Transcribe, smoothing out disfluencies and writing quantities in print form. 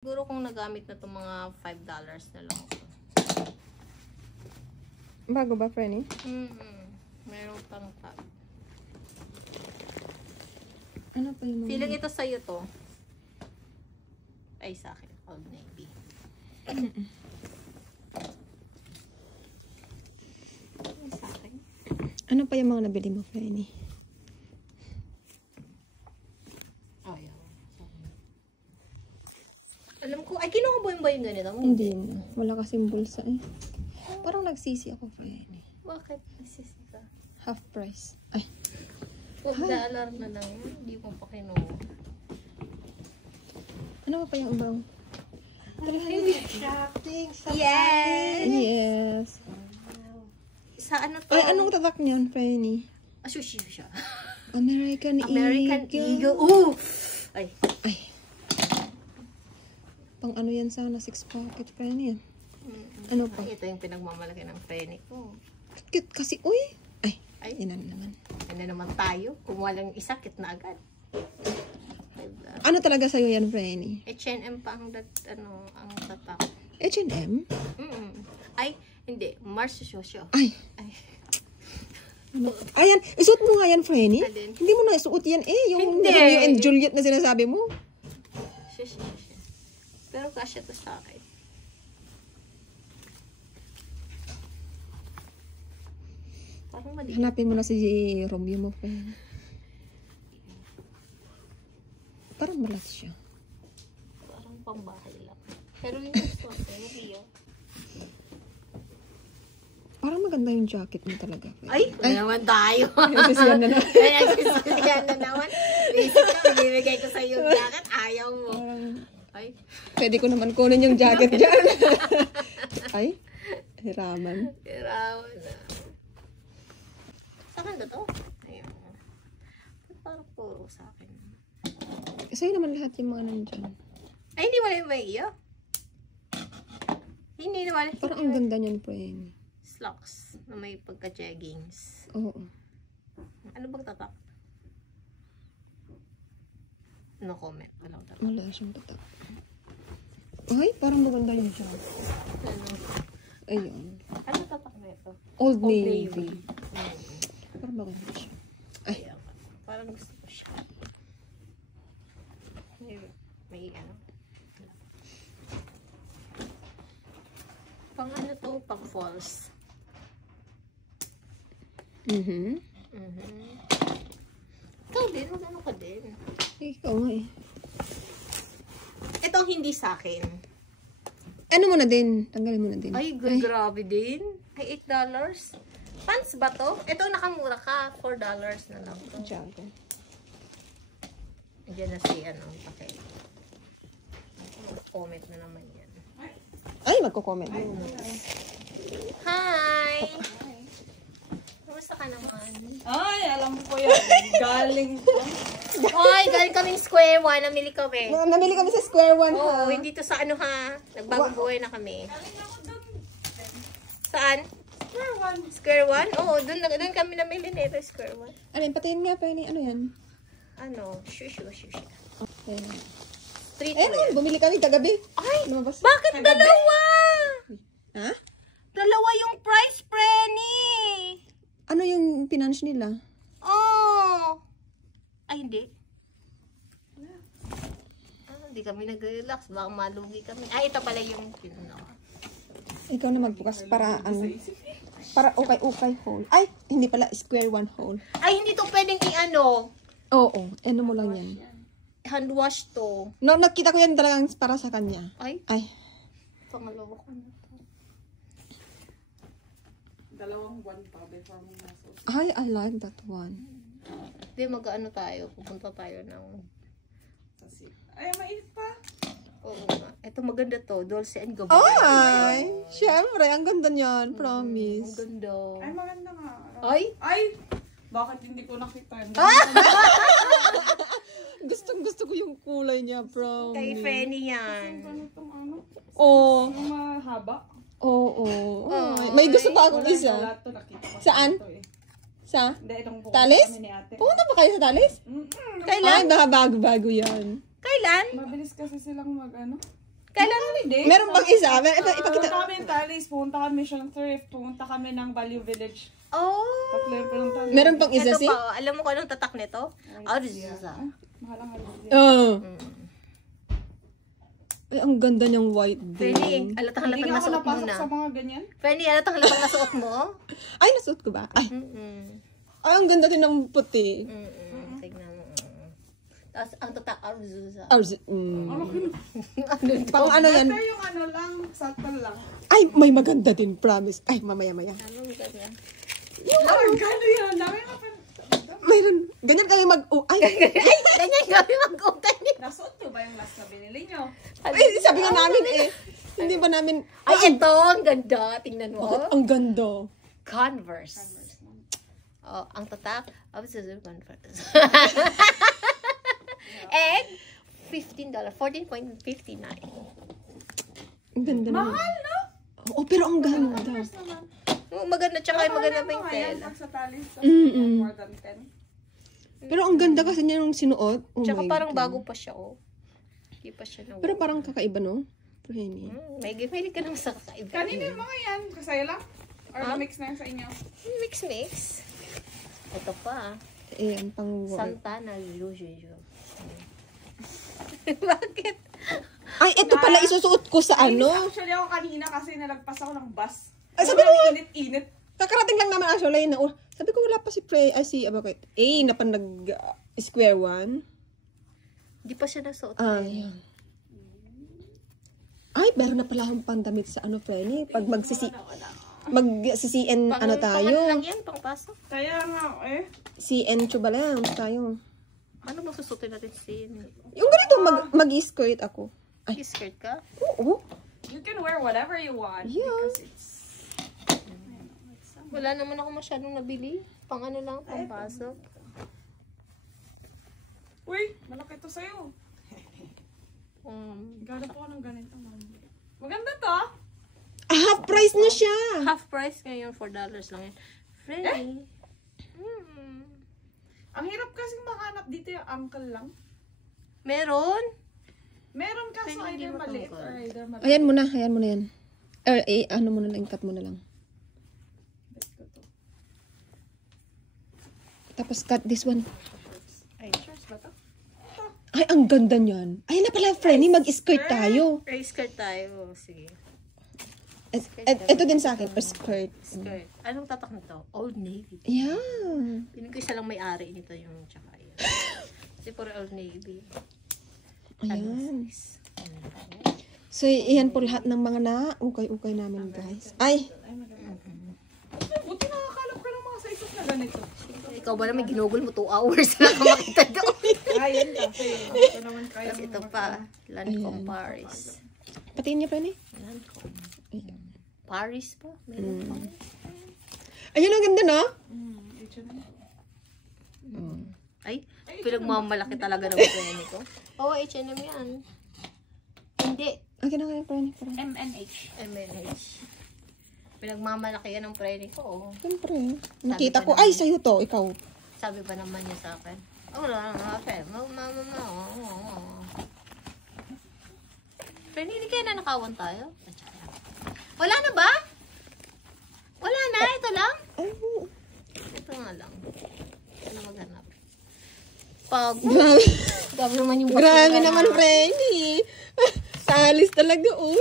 Siguro kung nagamit na itong mga $5 na lang ako. Bago ba, Frenny? Meron pang tag. Ano pa yung mga... Feeling ito sa'yo to. Ay, sa akin. Old Navy. Sa akin. Ano pa yung mga nabili mo, Frenny? Ayaw. Alam ko, ay kinuha ba yung ganito? Hindi na. Wala kasing bulsa eh. Parang nagsisi ako, Frenny. Bakit? Nagsisi ka? Half price. Ay. $4 na lang yun. Hindi mo pa kinuha. Ano pa yung ibang? Shopping sa Yes! Yes. Sa ano to? Ay, anong tatak niyan, Frenny? Sushi siya. American Eagle. Ooh! Ay. Ay. Pang ano yan sana? 6 pocket, Frenny. Ano pa? Ay, ito yung pinagmamalaki ng Frenny ko. Cute kasi. Uy! Ay. Ay. Inan naman. Ano naman tayo? Kung walang isa, kit na agad. Ano talaga sa'yo yan, Frenny? H&M pa ang ang tatak. H&M? Ay, hindi. Mars Shosho. Ay. Ay. Ayan, isuot mo nga yan, Frenny. Alin? Hindi mo na isuot yan eh. Yung Hindi. Romeo and Juliet na sinasabi mo. Shosho. Pero kasya to sa akin. Parang mali. Hanapin mo na si Romeo mo, Frenny. Parang malat siya. Parang pambahay lang. Pero yung gusto ko, hindi yun. Parang maganda yung jacket mo talaga, Frenny. Ay, naman tayo. Nagsisiyan na na. Ay, nagsisiyan na naman. Basic ka, binibigay ko sa iyo yung jacket. Ayaw mo. Ay. Pwede ko naman kunin yung jacket dyan. Ay, hiraman. Hiraman na. Sa akin ba to? Ayun. Parang puro sa akin. Sa'yo naman lahat yung mga nandyan. Ay, hindi wala yung may iyo. Hindi na wala. Parang ang ganda niyan, Frenny. Slacks na may pagka-jeggings. Oo. Ano bang tatak? No comment. Walang tatak. Wala siyang tatak. Ay, parang maganda yung jacket. Ano? Ayun. Ano tatak na ito? Old Old Navy. Navy. Parang maganda siya. Ay. Ayan. Parang gusto ko siya. May ano. Pang ano to? Pang falls. Ikaw din. Ano ka din? Ikaw nga eh. Ito ang hindi sa akin. Ano mo na din? Tanggalin mo na din. Ay, grabe din. Ay, $8. Pants ba to? Ito nakamura ka. $4 na lang to. Jacket. Andiyan na si ano. Okay. Comment na naman yan. Ay, magko-comment. Hi! Kumusta ka naman? Ay, alam ko yan. Galing ko. Oy, galing kaming Square One. Namili kami. Namili kami sa Square One, Oo, ha? hindi to sa ano ha. Nagbagong buhay na kami. Saan? Square One? Oo, doon kami namili nito, Square One. Ano yun? Patayin nga, Penny. Ano yan? Ano? Shushu. Ayan. Street Eh, no, bumili kami kagabi. Ay! Lumabas. Bakit dalawa? Ha? Dalawa yung price, Frenny! Ano yung pinanch nila? Oh! Ay, hindi. Hindi kami nag-relax. Baka malugi kami. Ay, ito pala yung Ikaw na magbukas para ano? Para ukay-ukay hole. Ay, hindi pala Square One hole. Ay, hindi to pwedeng i-ano. Oo, ano mo lang yan. Hand wash to. No, nakita ko yan talagang para sa kanya. Ay, Ay. pangalawa ko na to. Dalawang buwan pa before mo masok. Ay, I like that one. Hindi, mag-ano tayo. Pupunta tayo ng... Ay, mainit pa. Oo nga. Ito maganda to. Dolce & Gabbana. Ay, syempre, ang ganda niyan. Ang Promise. ganda. Ay, maganda nga. Ay! Ay! Bakit hindi ko nakita? Gusto ko yung kulay niya, Kay promise. Frenny yan. Ano itong ano? Oo. Yung mahaba. Oo. May gusto pa akong Wala, isa. wala to. Nakita ko Saan? ito eh. Sa? Hindi, itong pupunta Talis? kami ni ate. Pumunta pa kayo sa Talis? Kailan? Ay, baka bago-bago yan. Kailan? Mabilis kasi silang mag ano. Kailan? Holiday. Meron bang isa? Ipakita. Pumunta kami ng Talis, pumunta kami Mission Thrift, pumunta kami ng Value Village. Oh! Tatlo yung punta. Meron pang isa Ito si? pa, alam mo kung anong tatak nito? Arzuza. Mahal ang holiday. Oo. Ay, ang ganda niyang white Fernie, din. alatang Hindi halatang nga ako nasuot mo napasok na. sa mga ganyan. Fernie, alatang halatang nasuot mo? Ay, nasuot ko ba? Ay, Mm-mm. ang ganda din ng puti. Tignan mo. Tapos, ang tatak, Arzuza. Pang ano yan? Ito yung ano lang, subtle lang. Ay, may maganda din, promise. Ay, mamaya-maya. Anong ganyan? Ang gano yan. Dami na pa. Mayroon. Ganyan kami ay, Ganyan kami mag-utay niya. Nasuot nyo ba yung last na binili nyo? ay, sabi nga namin eh. Hindi ba namin, Ay, ito, ang ganda. Tingnan mo. bakit ang ganda? Converse. Oh, ang tatak, Arzuza Converse. And, $15, $14.59. Ang ganda naman. Mahal, no? Oo, pero ang ganda. Converse naman. Oh, maganda, tsaka maganda pa yung Mga yan, tela. pag sa Talis, more than 10. Pero ang ganda kasi niya nung sinuot. Oh Tsaka my parang God. bago pa siya, oh. Hindi pa siya na. Pero parang kakaiba, no? Penny. May ka naman sa kakaiba. Kanina yung mga yan, kasaya lang? Or mix na yan sa inyo? Mix. Ito pa. Ayan, pang work. Santana Jojo. Bakit? Ay, ito pala isusuot ko sa ano. Actually ako kanina kasi nalagpas ako ng bus. Ay, sabi ko, init-init. kakarating lang naman actually na, sabi ko wala pa si Frey, ay si, bakit? Na pa square one. Di pa siya nasuot. Ayan. Ay, meron na pala akong pandamit sa ano, Frenny. Pag mag-CN ano tayo. Pang lang yan, pang pasok. Kaya nga, CN chuba lang tayo. Ano bang susutin natin sin? Yung ganito, mag-skirt ako. Ay, Skirt ka? oo. you can wear whatever you want. Yeah. Because it's... Wala naman ako masyadong nabili. Pang ano lang, pang pasok. Uy, malaki to sa'yo. Um, Gano'n po ng ganito, ma'am. Maganda to, ah. Half price na siya. half price ngayon, $4 lang yan. Freddy. Ang hirap kasing mahanap dito yung ankle lang. Meron? Meron kaso Pero hindi either maliit matangkad. or either maliit. Ayan mo na yan. Ano mo na lang, cut mo na lang. Tapos cut this one. Ay, shorts ba to? Ay, ang ganda niyan. Ay, na pala, Frenny, mag-skirt tayo. Ay, skirt tayo. Sige. Ito din sa akin, skirt. Skirt. Anong tatak nito? Old Navy. Yeah. Piling ko isa lang may-ari nito yung tsaka yun. Kasi puro Old Navy. Ayan. So, iyan po lahat ng mga ukay-ukay namin, guys. Ay! Buti nakakalap ka ng mga sizes na ganito. Ikaw ba naman ginugol mo 2 hours na ka makita doon? Ayan kasi. Ito naman kaya. Tapos ito pa. Lancome Paris. Patingin niya, Frenny. Lancome. Paris pa? Meron pa. Ayun, ang ganda, no? Ay, pinagmamalaki talaga ng pene ko. Oo, H&M yan. Hindi. Akin na kaya, Frenny. MNH. MNH. Pinagmamalaki yan ng prene ko. Oh. Siyempre. Nakita ko, ay, sa'yo to, ikaw. Sabi ba naman niya sa akin? Oh, wala nga, Fe. Pero hindi kaya na nakawan tayo? Wala na ba? Wala na, ito lang? Ay, Ito nga lang. Ito na maghanap. Pag... grabe. Grabe naman yung Grabe naman, Frenny. Salis talaga, uy.